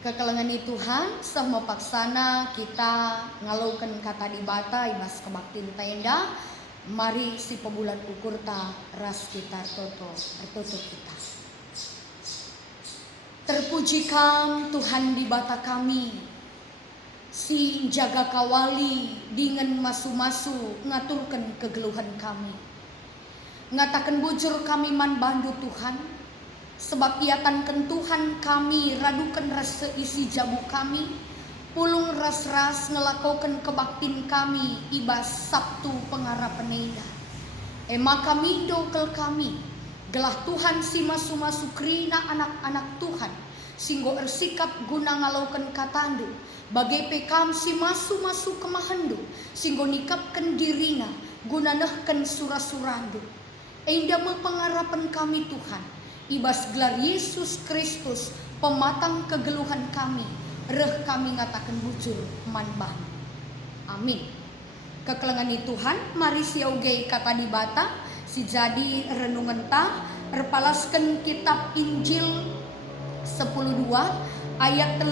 Kekelengani Tuhan, sama paksana kita ngalaukan kata di bata ibas kebaktin tenda. Mari si pebulan ukur ta ras kita tertutup kita. Terpuji kam Tuhan di bata kami, si jaga kawali dengan masu-masu ngaturkan kegeluhan kami. Ngatakan bujur kami man bandu Tuhan. Sebab iatan kentuhan kami radukan rasa isi jamu kami, pulung ras-ras ngelakaukan kebaktin kami ibas Sabtu pengarapan neda. Ema kami dokel kami, gelah Tuhan si masu-masu krina anak-anak Tuhan, singgo ersikap guna ngalaukan katandu, bagai pekam si masu-masu kemahendu, singgo nikapkan dirina guna nehken surah-surandu. Enda mepengarapan kami Tuhan, ibas gelar Yesus Kristus pematang kegeluhan kami, reh kami ngatakan bujur manban. Amin. Kekelengani Tuhan, mari siaugei kata di bata, si jadi renungan ta, erpalaskan kitab Injil 12 ayat 30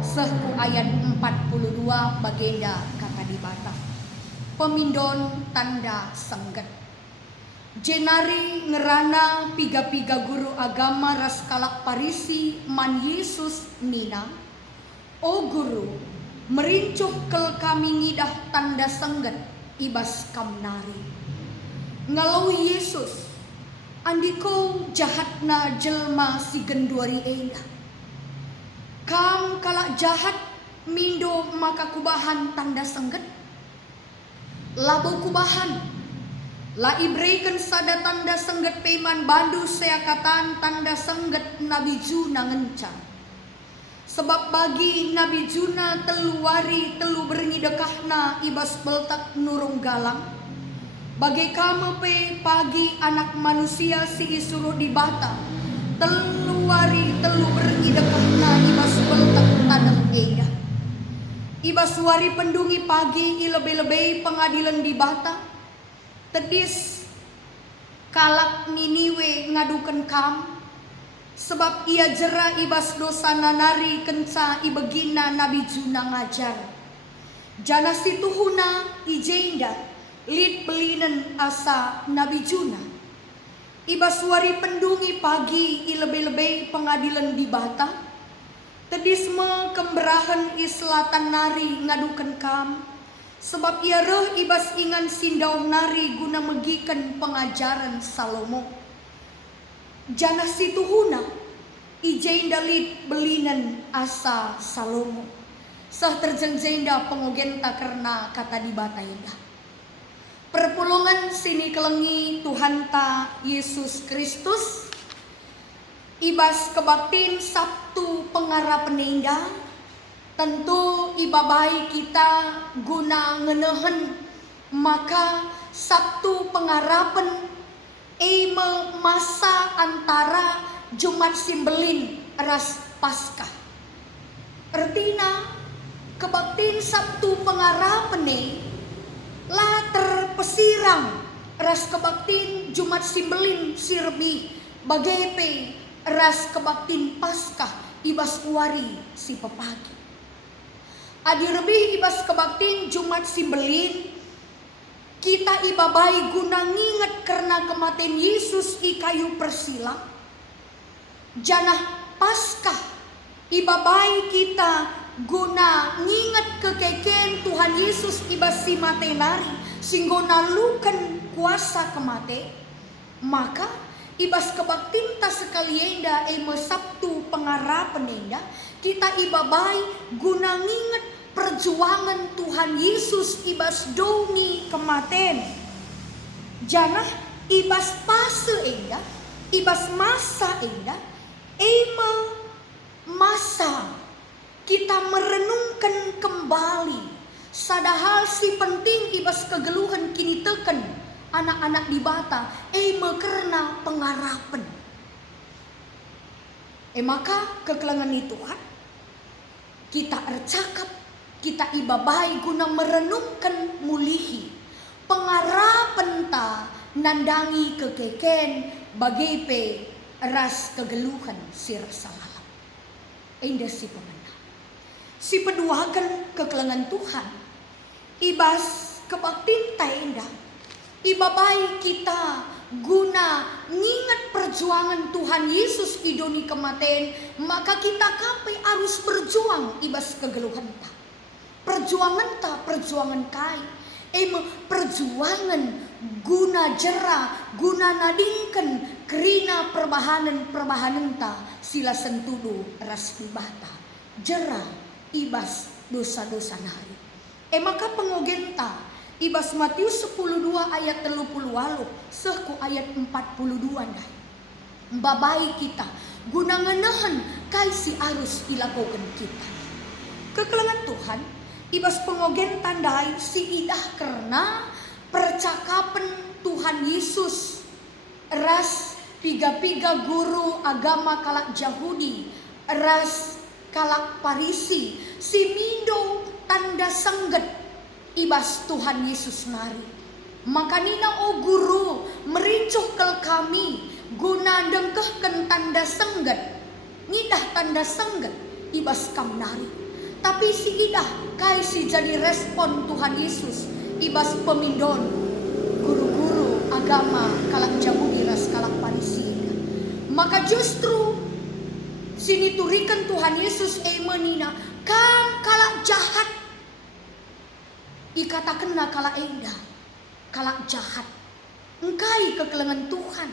sehu ayat 42 bagenda kata di bata. Pemindon tanda sengget. Jenari ngerana piga-piga guru agama ras kalak parisi man Yesus nina. O guru, merincuh kel kami ngidah tanda sengget ibas kamnari. Ngalau Yesus, andiko jahatna jelma si genduari enda. Kam kalak jahat mindo maka kubahan tanda sengget. Labo kubahan. La ibreikan sada tanda sengget peman bandu seakatan tanda sengget Nabi Juna ngencan. Sebab bagi Nabi Juna telu wari telu berengi dekahna ibas beltak nurung galang. Bagai kamu pe pagi anak manusia si isuruh di bata. Telu wari telu berengi dekahna ibas beltak tanah eda. Ibas wari pendungi pagi ilebe-lebe pengadilan di bata. Tedis kalak Niniwe ngadukan kam, sebab ia jera ibas dosa nanari kenca ibegina Nabi Juna ngajar. Jana situhuna ijenda lid belinen asa Nabi Juna. Ibas wari pendungi pagi ilebe-lebe pengadilan di bata. Tedis me kemberahan islatan nari ngadukan kam. Sebab ia reh ibas ingan sindau nari guna megikan pengajaran Salomo. Jana situhuna ijain dalit belinan asa Salomo. Sah terjengjenda pengogenta karena kata di bataida. Perpulungan sini kelengi Tuhan ta Yesus Kristus. Ibas kebaktin Sabtu pengarapan nenda. Tentu ibabai kita guna ngenehen maka Sabtu pengarapan masa antara Jumat Simbelin ras Paskah. Artina kebaktin Sabtu pengarapan lah terpesirang ras kebaktin Jumat Simbelin sirbi bagai ras kebaktin Paskah ibas wari si pepagi. Adi lebih ibas kebaktin Jumat Simbelin kita ibabai guna nginget karena kematian Yesus i kayu persila. Janah Paskah ibabai kita guna nginget kekeken Tuhan Yesus ibas si matenari singgo nalukan kuasa kemate. Maka ibas kebaktin ta sekalienda Sabtu pengarapan enda kita ibabai guna nginget perjuangan Tuhan Yesus ibas dongi kematen. Janah ibas fase enda, ibas masa enda, masa kita merenungkan kembali sadahal si penting ibas kegeluhan kini teken anak-anak di bata, karena pengarapan. Maka kekelangan itu kita ercakap, kita ibabai guna merenungkan mulihi pengarapan ta nandangi kekeken bagai pe ras kegeluhan sir salah. Enda si pemenang. Si peduakan kekelengan Tuhan. Ibas kebaktin ta enda. Iba baik kita guna ngingat perjuangan Tuhan Yesus idoni kematen, maka kita kapai harus berjuang ibas kegeluhan ta. Perjuangan ta perjuangan kai. Perjuangan guna jera, guna nadingken kerina perbahanan ta sila sentudu ras ibata. Jera ibas dosa-dosa nari. Maka pengogenta ibas Matius 10:2 ayat 30 seku ayat 42 dah. Babai kita guna ngenahan kaisi arus ilakokan kita. Kekelengan Tuhan ibas pengogen tandai si idah karena percakapan Tuhan Yesus ras piga-piga guru agama kalak Yahudi ras kalak Parisi si mindo tanda sengget ibas Tuhan Yesus nari. Maka nina o guru mericuh kel kami guna dengkehken tanda sengget. Nidah tanda sengget ibas kam nari. Tapi si idah kai si jadi respon Tuhan Yesus ibas pemindon guru-guru agama kalak Yahudi ras kalak Parisi. Maka justru sini turikan Tuhan Yesus menina kam kalak jahat. Ikatakan kalak enda kalak jahat. Engkai kekelengan Tuhan.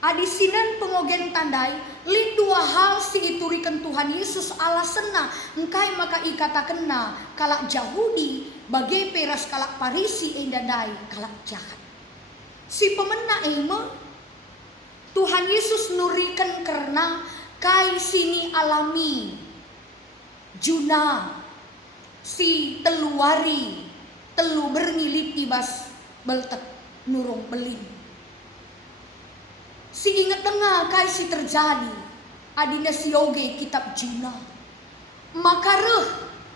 Adisinan pengogen tandai lin dua hal si iturikan Tuhan Yesus alasena engkai maka ikatakan kalak Yahudi bagai peras kalak Parisi enda dai kalak jahat. Si pemena Tuhan Yesus nurikan karena kai sini alami juna si teluari telu bernilip ibas beltek nurung belin. Si ingat tengah kai si terjadi adina si oge kitab Juna. Maka reh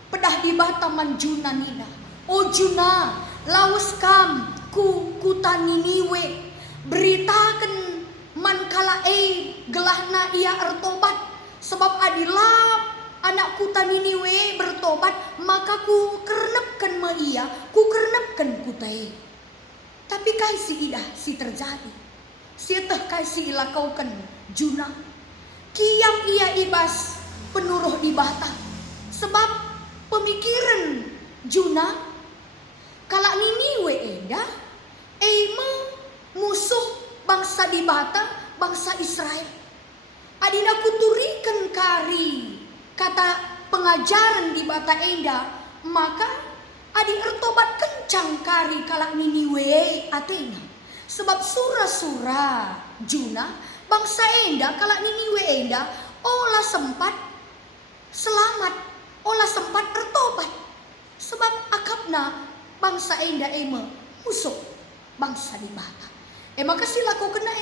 pedah di bataman Juna nina. O Juna lawas kam ku kuta Niniwe beritakan man kala gelahna ia ertobat sebab adilap anak kuta Niniwe bertobat maka ku kernepkan ma ia ku kernepkan kutai. Tapi kai si idah si terjadi sietah kai si ilakaukan Juna kiam ia ibas penuruh di bata sebab pemikiran Juna kalak Niniwe enda musuh bangsa di bata bangsa Israel. Adina kuturikan kari kata pengajaran di bata enda maka adi ertobat kencang kari kalak Niniwe atena. Sebab sura-sura Juna bangsa enda kalak Niniwe enda olah sempat selamat, olah sempat ertobat. Sebab akapna bangsa enda musuh bangsa di bata. Maka silaku kena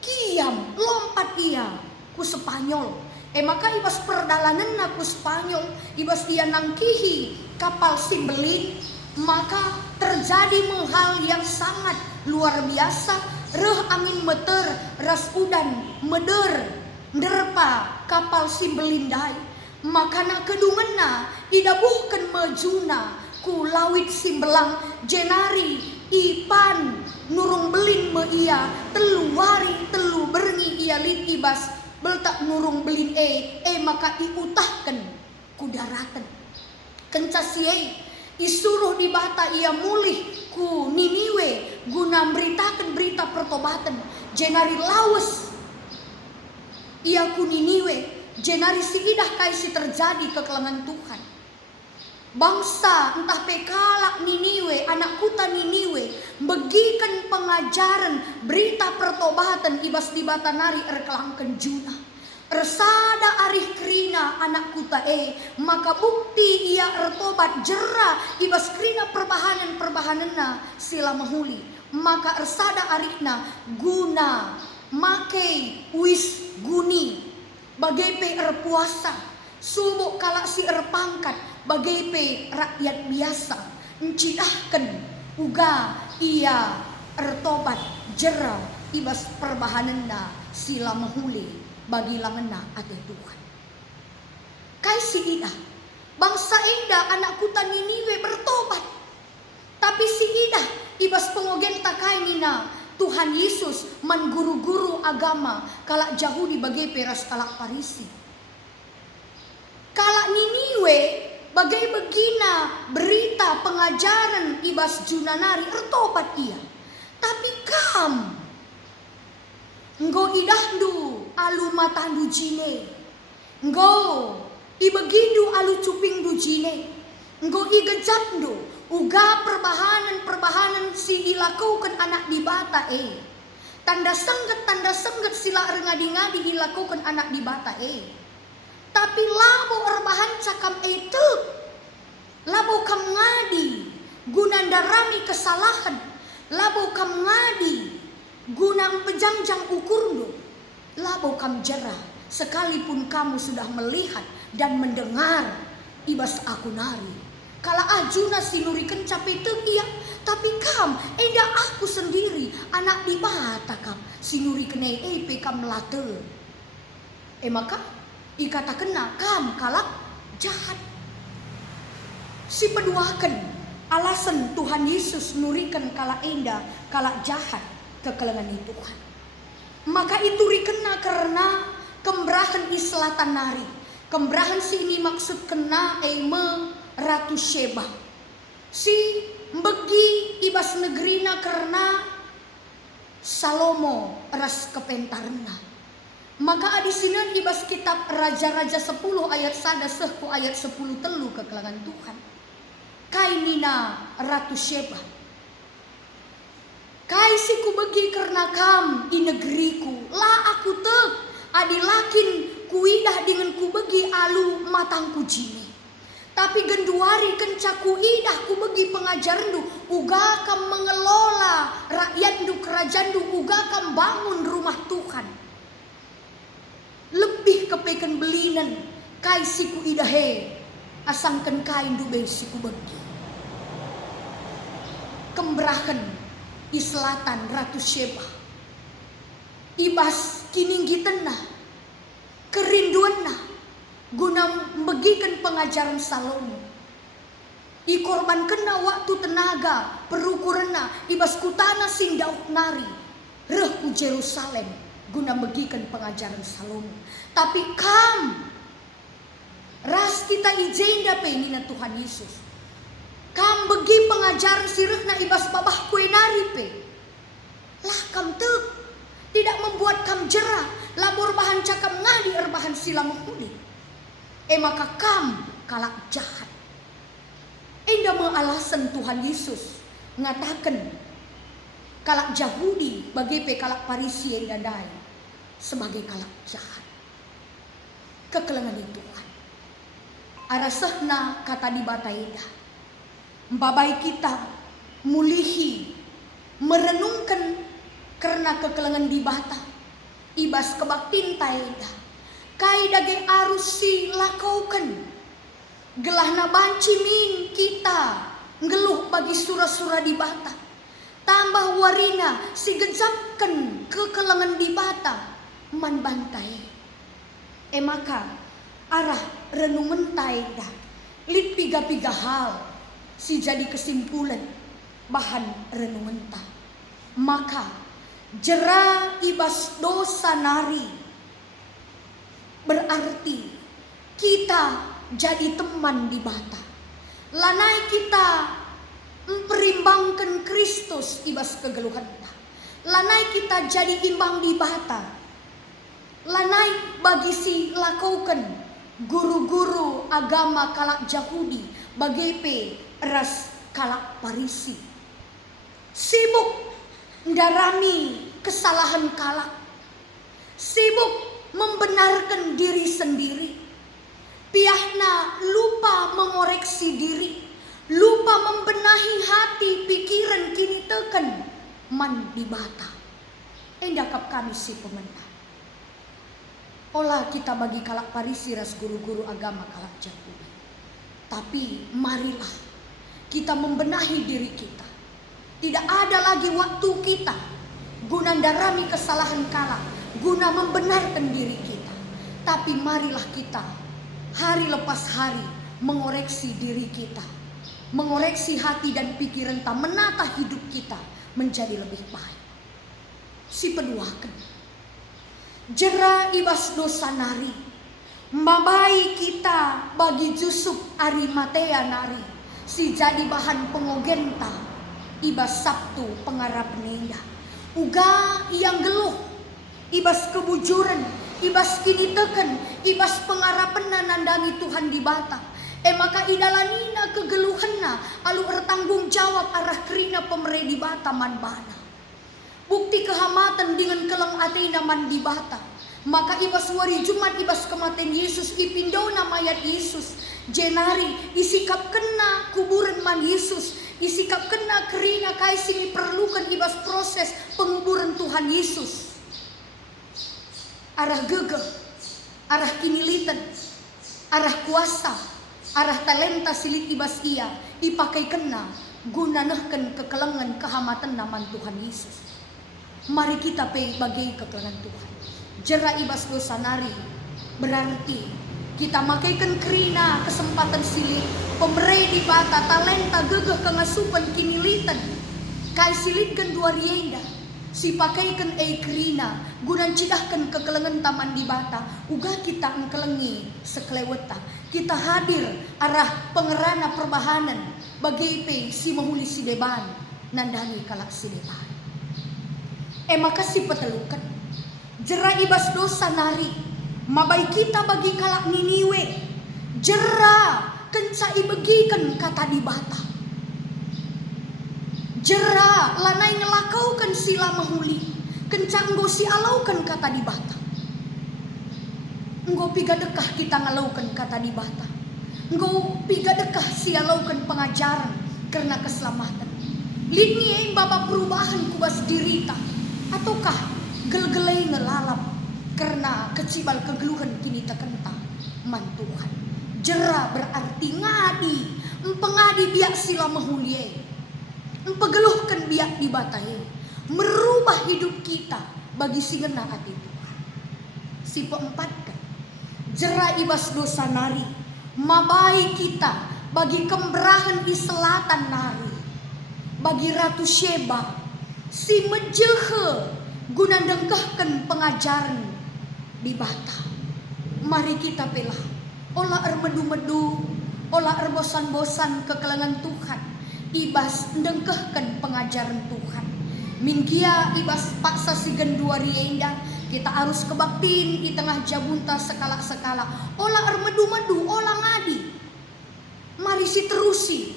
kiam lompat ia ku Spanyol. Maka ibas perdalanan ku Spanyol ibas dia nangkihi kapal Simbelin. Maka terjadi hal yang sangat luar biasa. Reh angin meter ras udan meder nerpa kapal Simbelindai. Maka na kedungenna idabuhkan majuna ku lawit Simbelang jenari ipan nurung belin me ia telu wari telu berngi ia lit ibas beltak nurung belin maka iutahkan ku daratan kencasiei isuruh di bata ia mulih ku Niniwe guna beritakan berita pertobatan jenari lawas ia ku Niniwe jenari si idah kaisi terjadi kekelengan Tuhan. Bangsa entah pekalak Niniwe anak kuta Niniwe begikan pengajaran berita pertobatan ibas di bata nari erkelangken Juna. Ersada arih krina anak kuta maka bukti ia ertobat jera ibas krina perbahanan sila mahuli. Maka ersada arihna guna make wis guni bagai pe erpuasa subuk kalak si erpangkat bagai pe rakyat biasa encidahkan uga ia ertobat jera ibas perbahanana sila mahuli bagi langena ate Tuhan. Kai si ida, bangsa ida anak kuta Niniwe bertobat. Tapi si ida ibas pengogen takai nina Tuhan Yesus man guru-guru agama kalak Yahudi bagai peras kalak Parisi. Kalak Niniwe bagai begina berita pengajaran ibas junanari ertobat ia. Tapi kam nggo idahdu alu matandu jine, nggo ibegindu alu cuping du jine, nggo igejapdu uga perbahanan si ilakukan anak di bata tanda sengget sila ngadi-ngadi dilakukan anak di bata tapi labo erbahan cakam itu labo kam ngadi gunandarami kesalahan, labo kam ngadi gunang pejangjang ukurmu, labo kam jerah sekalipun kamu sudah melihat dan mendengar ibas aku nari. Kala ajuna sinurikan capai iya, tapi kam enda aku sendiri anak di bata kam sinurikan kam late. Maka ikata kena kam kalak jahat. Si peduakan alasan Tuhan Yesus nurikan kala enda kalak jahat kekelengan Tuhan. Maka itu rikena karena kembrahan islatan nari. Kembrahan si ini maksud kena Ratu Sheba. Si begi ibas negerina karena Salomo ras kepentarna. Maka adisinan ibas kitab Raja-Raja 10 ayat 1 sehku ayat 10 telu kekelangan Tuhan. Kainina Ratu Sheba. Kai siku begi karena kam di negeriku. Lah aku tek adilakin kuidah dengan ku begi alu matangku jini. Tapi genduari kencaku idah ku bagi pengajarandu uga kam mengelola rakyatdu kerajaandu uga kam bangun rumah Tuhan. Lebih kepeken belinan kai siku idahe asangkan kain dube siku bagi. Kemberahan di selatan Ratu Sheba. Ibas kininggi tenah kerinduan nah guna membagikan pengajaran Salomo. Ikorban kena waktu tenaga perukuranna ibas kutana sindauk nari reh ku Jerusalem guna membagikan pengajaran Salomo. Tapi kam ras kita ijenda penina Tuhan Yesus. Kam bagi pengajaran sirehna ibas babah kue nari pe. Lah kam tek tidak membuat kam jerah labor bahan cakam ngadi erbahan sila menghuni. Maka kam kalak jahat. Enda mengalasan Tuhan Yesus ngatakan kalak Yahudi bagi pe kalak Parisi yang dadai sebagai kalak jahat. Kekelengan Tuhan. Arasahna kata di bata eda. Babai kita mulihi merenungkan karena kekelengan di bata ibas kebaktin taeda kai dage arusi lakaukan gelahna banci min kita ngeluh bagi surah-surah di bata tambah warina si gejapkan kekelengan di bata man bantai maka arah renungan taeda lit piga-piga hal si jadi kesimpulan bahan renungan ta. Maka jera ibas dosa nari berarti kita jadi teman di bata. Lanai kita memperimbangkan Kristus ibas kegeluhan ta. Lanai kita jadi imbang di bata. Lanai bagi si lakukan guru-guru agama kalak Yahudi bagi pe ras kalak Parisi. Sibuk ndarami kesalahan kalak. Sibuk membenarkan diri sendiri. Piahna lupa mengoreksi diri. Lupa membenahi hati pikiran kini teken man di bata. Endakap kami si pemenang. Olah kita bagi kalak Parisi ras guru-guru agama kalak Yahudi. Tapi marilah kita membenahi diri kita. Tidak ada lagi waktu kita guna ndarami kesalahan kalak, guna membenarkan diri kita. Tapi marilah kita hari lepas hari mengoreksi diri kita, mengoreksi hati dan pikiran kita, menata hidup kita menjadi lebih baik. Si peduakan jera ibas dosa nari, mabai kita bagi Jusuf Arimatea nari, si jadi bahan pengogenta ibas Sabtu pengarap nenda, uga yang geluh ibas kebujuran, ibas kini teken, ibas pengarapan nandangi Tuhan di bata. Maka idalanina kegeluhanna alu bertanggung jawab arah kerina pemeredi bata man bana. Bukti kehamatan dengan kelang ateina man di bata. Maka ibas wari Jumat ibas kematian Yesus ipindona mayat Yesus. Jenari isikap kena kuburan man Yesus. Isikap kena kerina kai sini perlukan ibas proses penguburan Tuhan Yesus. Arah gegeh, arah kinilitan, arah kuasa, arah talenta silik ibas ia ipakai kena gunanahkan kekelangan kehamatan naman Tuhan Yesus. Mari kita pay bagai kekelangan Tuhan. Jera ibas dosa nari berarti kita makaikan kerina kesempatan silik pemere di bata talenta gegeh kengasupan kinilitan kai silitkan dua rienda si pakaikan kerina gunan cidahkan kekelangan taman di bata uga kita engkelengi sekeleweta kita hadir arah pengerana perbahanan bagi ipe si mahuli si deban nandani kalak si deban. Maka si petelukan jera ibas dosa nari mabai kita bagi kalak Niniwe jera kenca ibegikan kata di bata jera lanai ngelakaukan sila mahuli kencang enggo si alaukan kata di bata enggo piga dekah kita ngalaukan kata di bata enggo piga dekah si alaukan pengajaran karena keselamatan lini baba perubahan kubas dirita ataukah gel-gelai ngelalap karena kecibal kegeluhan kini terkenta man Tuhan. Jera berarti ngadi empengadi biak sila mahulie empegeluhkan biak di batahe merubah hidup kita bagi si ngena hati Tuhan. Si keempatkan jera ibas dosa nari mabai kita bagi kemberahan di selatan nari bagi Ratu Sheba si mejehe guna dengkahkan pengajaran di bata. Mari kita pelah olah ermedu-medu, olah erbosan-bosan kekelangan Tuhan ibas dengkahkan pengajaran Tuhan mingkia ibas paksa si gendua rienda kita harus kebaktiin di tengah jabunta sekala-sekala olah ermedu-medu, olah ngadi. Mari si terusi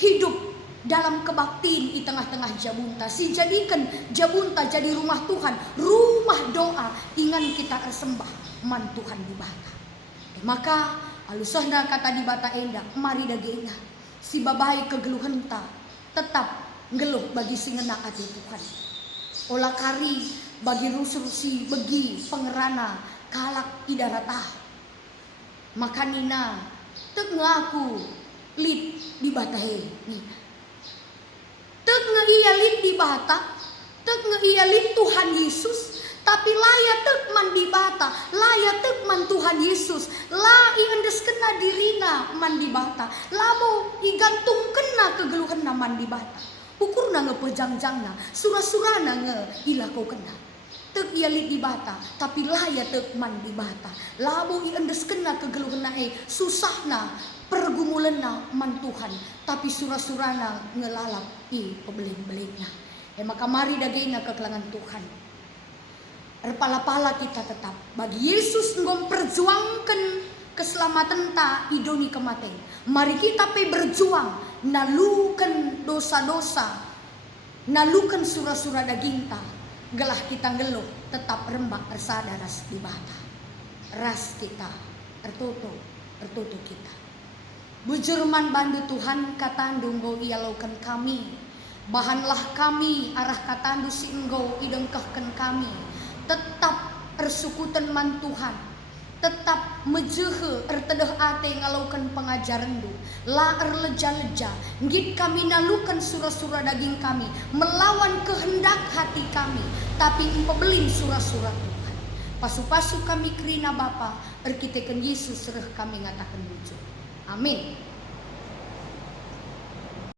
hidup dalam kebaktiin di tengah-tengah jabunta si jadikan jabunta jadi rumah Tuhan, rumah doa ingan kita ersembah man Tuhan di bata. Maka alusahna kata di bata enda mari dagingna si babai kegeluhan ta tetap ngeluh bagi si ngena ati Tuhan olah kari bagi rusuh-rusi begi pengerana kalak idaratah maka nina tek ngaku lip di bata nih tek ngeialit di bata, tek ngeialit Tuhan Yesus, tapi layak tek man di bata, layak tek man Tuhan Yesus, la iendes kena dirina man di bata, lamo igantung kena kegeluhan na man di bata, ukur na ngepejang-jangna, surah-surana nge ilako kena, tek ialit di bata, tapi layak tek man di bata, lamo iendes kena kegeluhan na susahna, pergumulanna man Tuhan tapi surah-surana ngelalap i pebelin-belinna. Maka mari dagingna kekelangan Tuhan erpala-pala kita tetap bagi Yesus ngom perjuangkan keselamatan ta idoni kematian. Mari kita pe berjuang nalukan dosa-dosa nalukan surah-surah daging ta gelah kita ngeluh tetap rembak ersadaras di bata ras kita ertutu kita bujurman bandu Tuhan katandu engkau ialaukan kami bahanlah kami arah katandu si engkau idengkahkan kami tetap ersukutan man Tuhan tetap mejehe ertedeh ate ngalaukan pengajaran du la erleja-leja ngit kami nalukan surah-surah daging kami melawan kehendak hati kami tapi empebelin surah-surah Tuhan pasu-pasu kami kerina Bapa erkiteken Yesus reh kami ngatakan wujud. Amin.